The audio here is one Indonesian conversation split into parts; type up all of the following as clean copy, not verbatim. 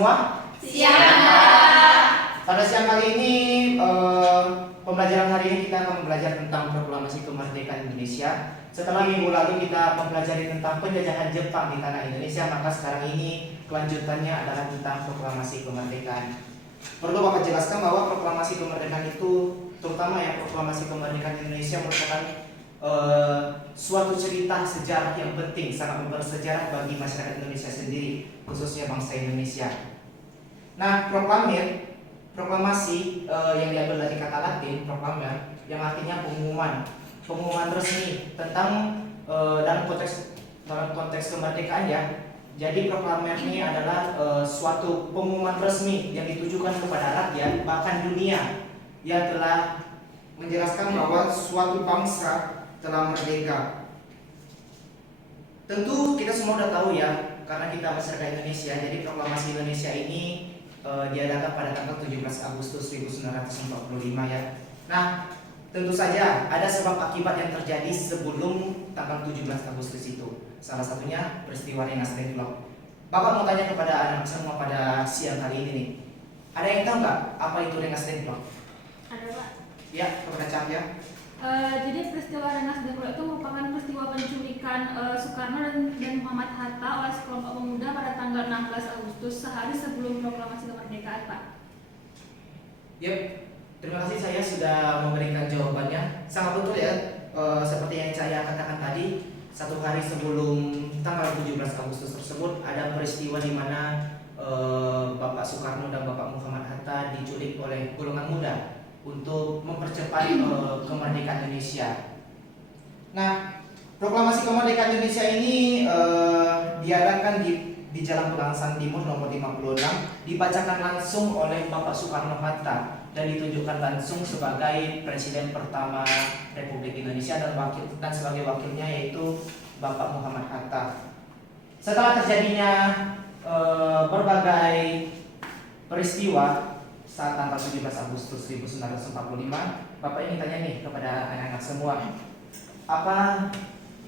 semua? Siap. Pada siang kali ini, pembelajaran hari ini kita akan belajar tentang proklamasi kemerdekaan Indonesia. Setelah minggu lalu kita mempelajari tentang penjajahan Jepang di tanah Indonesia, maka sekarang ini kelanjutannya adalah tentang proklamasi kemerdekaan. Perlu Bapak jelaskan bahwa proklamasi kemerdekaan itu, terutama ya proklamasi kemerdekaan Indonesia merupakan suatu cerita sejarah yang penting, sangat bersejarah bagi masyarakat Indonesia sendiri, khususnya bangsa Indonesia. Nah, proklamasi yang diambil dari kata Latin proklamer, yang artinya pengumuman resmi tentang dalam konteks kemerdekaan ya. Jadi proklamer ini adalah suatu pengumuman resmi yang ditujukan kepada rakyat bahkan dunia yang telah menjelaskan bahwa suatu bangsa telah merdeka. Tentu kita semua sudah tahu ya, karena kita masyarakat Indonesia. Jadi proklamasi Indonesia ini diadakan pada tanggal 17 Agustus 1945 ya. Nah, tentu saja ada sebab akibat yang terjadi sebelum tanggal 17 Agustus itu. Salah satunya peristiwa Rengas Dengklok. Bapak mau tanya kepada anak semua pada siang kali ini nih. Ada yang tahu nggak apa itu Rengas Dengklok? Ada, Pak. Ya, kepada Cahya. Jadi peristiwa Rengas Dengklok itu merupakan peristiwa penculikan Soekarno dan Muhammad Hatta oleh sekelompok pemuda pada tanggal 16 Agustus, sehari sebelum proklamasi kemerdekaan, Pak. Yep, terima kasih saya sudah memberikan jawabannya. Sangat betul ya, seperti yang saya katakan tadi, satu hari sebelum tanggal 17 Agustus tersebut ada peristiwa di mana Bapak Soekarno dan Bapak Muhammad Hatta diculik oleh golongan muda untuk mempercepat kemerdekaan Indonesia. Nah, proklamasi kemerdekaan Indonesia ini diadakan di Jalan Pegangsaan Timur nomor 56, dibacakan langsung oleh Bapak Soekarno Hatta dan ditunjukkan langsung sebagai Presiden pertama Republik Indonesia dan sebagai wakilnya yaitu Bapak Muhammad Hatta. Setelah terjadinya berbagai peristiwa saat tanggal 17 Agustus 1945, Bapak ingin tanya nih kepada anak-anak semua, apa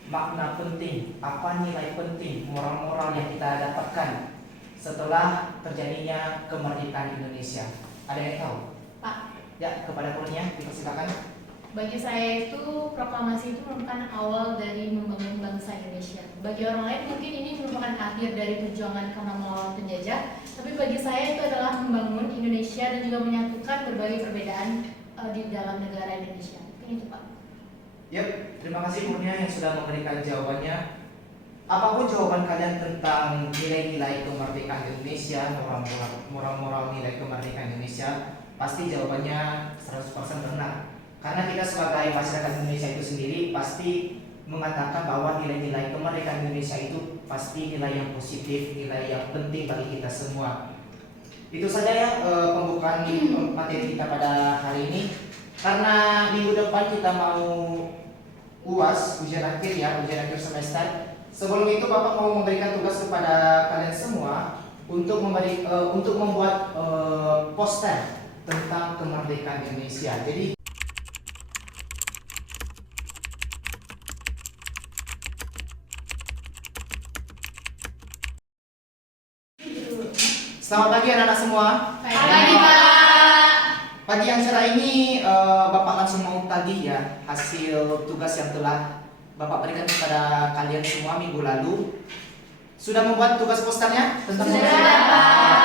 makna penting, apa nilai penting, moral-moral yang kita dapatkan setelah terjadinya kemerdekaan Indonesia? Ada yang tahu? Pak, Ya, kepada Kurnia, dipersilakan. bagi saya itu proklamasi itu merupakan awal dari membangun bangsa Indonesia. Bagi orang lain mungkin ini merupakan akhir dari perjuangan karena melawan penjajah, tapi bagi saya itu adalah membangun Indonesia dan juga menyatukan berbagai perbedaan di dalam negara Indonesia. Mungkin itu, Pak. Yap, terima kasih Kurnia yang sudah memberikan jawabannya. Apapun jawaban kalian tentang nilai-nilai kemerdekaan Indonesia, moral-moral nilai kemerdekaan Indonesia, pasti jawabannya 100% benar. Karena kita sebagai masyarakat Indonesia itu sendiri pasti mengatakan bahwa nilai-nilai kemerdekaan Indonesia itu pasti nilai yang positif, nilai yang penting bagi kita semua. Itu saja ya pembukaan materi kita pada hari ini. Karena minggu depan kita mau UAS, ujian akhir ya, ujian akhir semester. Sebelum itu Bapak mau memberikan tugas kepada kalian semua untuk membuat poster tentang kemerdekaan Indonesia. Jadi selamat pagi anak-anak semua. Pagi, Pak. Pagi yang cerah ini Bapak langsung mau tagih ya hasil tugas yang telah Bapak berikan kepada kalian semua minggu lalu. Sudah membuat tugas posternya tentang Sudah, Pak.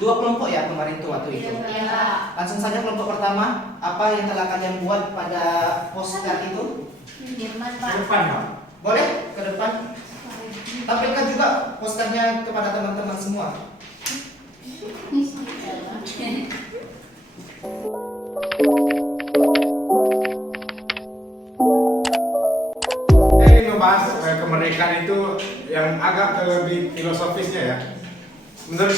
Dua kelompok ya kemarin tuh waktu itu. Iya, Pak. Langsung saja kelompok pertama, apa yang telah kalian buat pada poster itu? Firman, Ke Pak. depan, Pak. Boleh ke depan? Tampilkan juga posternya kepada teman-teman semua. Saya ingin membahas kemerdekaan itu yang agak lebih filosofisnya ya. Menurut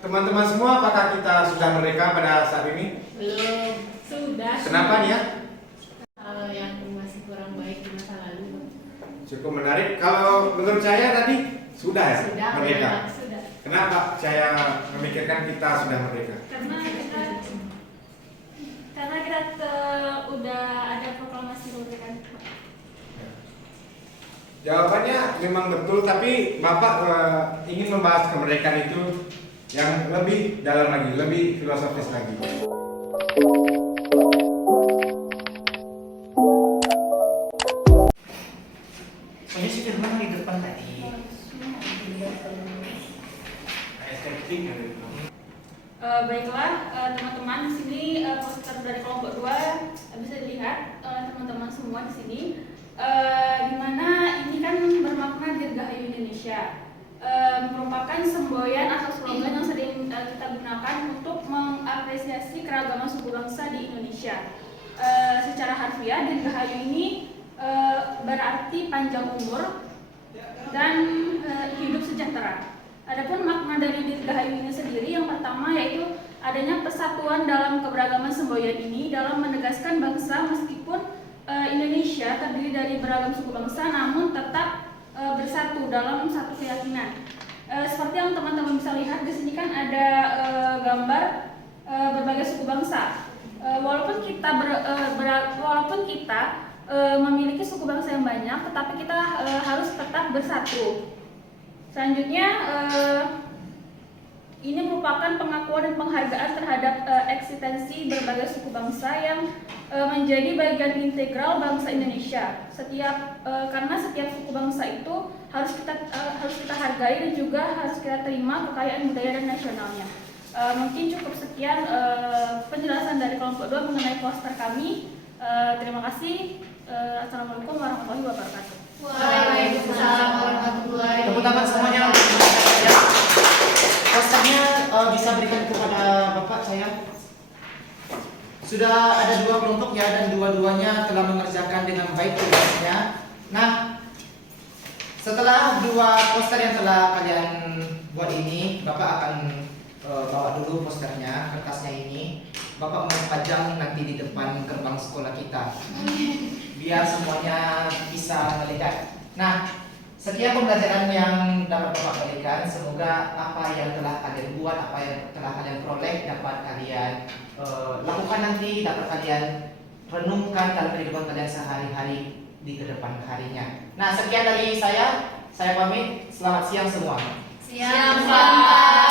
teman-teman semua, apakah kita sudah merdeka pada saat ini? Belum. Sudah. Kenapa nih ya? Kalau yang masih kurang baik di masa lalu. Cukup menarik. Kalau menurut saya tadi sudah ya Sudah, merdeka. Pak. Sudah. Kenapa saya memikirkan kita sudah merdeka? Karena kita udah ada proklamasi kemerdekaan. Jawabannya memang betul, tapi Bapak ingin membahas kemerdekaan itu yang lebih dalam lagi, lebih filosofis lagi. Soalnya si Firman di depan tadi. Baiklah teman-teman, di sini poster dari kelompok 2 bisa dilihat oleh teman-teman semua di sini, di mana ini kan bermakna Dirgahayu Indonesia, merupakan semboyan atau slogan yang sering kita gunakan untuk mengapresiasi keragaman suku bangsa di Indonesia. Secara harfiah Dirgahayu ini berarti panjang umur dan hidup sejahtera. Adapun makna dari Dirgahayu ini sendiri, yang pertama yaitu adanya persatuan dalam keberagaman semboyan ini dalam menegaskan bangsa meskipun Indonesia terdiri dari beragam suku bangsa namun tetap bersatu dalam satu keyakinan. Seperti yang teman-teman bisa lihat di sini kan ada gambar berbagai suku bangsa. Walaupun kita memiliki suku bangsa yang banyak, tetapi kita harus tetap bersatu. Selanjutnya, ini merupakan pengakuan dan penghargaan terhadap eksistensi berbagai suku bangsa yang menjadi bagian integral bangsa Indonesia. Karena setiap suku bangsa itu harus kita hargai dan juga harus kita terima kekayaan budaya dan nasionalnya. Mungkin cukup sekian penjelasan dari kelompok 2 mengenai poster kami. Terima kasih. Assalamualaikum warahmatullahi wabarakatuh. Waalaikumsalam warahmatullahi wabarakatuh. Tepuk tangan semuanya. Posternya bisa berikan kepada Bapak saya. Sudah ada 2 kelompok ya, dan dua-duanya telah mengerjakan dengan baik tugasnya. Nah, setelah 2 poster yang telah kalian buat ini, Bapak akan bawa dulu posternya, kertasnya ini. Bapak mau pajang nanti di depan gerbang sekolah kita, biar semuanya bisa melihat. Nah, sekian pembelajaran yang dapat Bapak berikan. Semoga apa yang telah kalian buat, apa yang telah kalian peroleh dapat kalian lakukan nanti, dapat kalian renungkan dalam kehidupan kalian sehari-hari di kedepan harinya. Nah, sekian dari saya pamit. Selamat siang semua. Siap, Pak.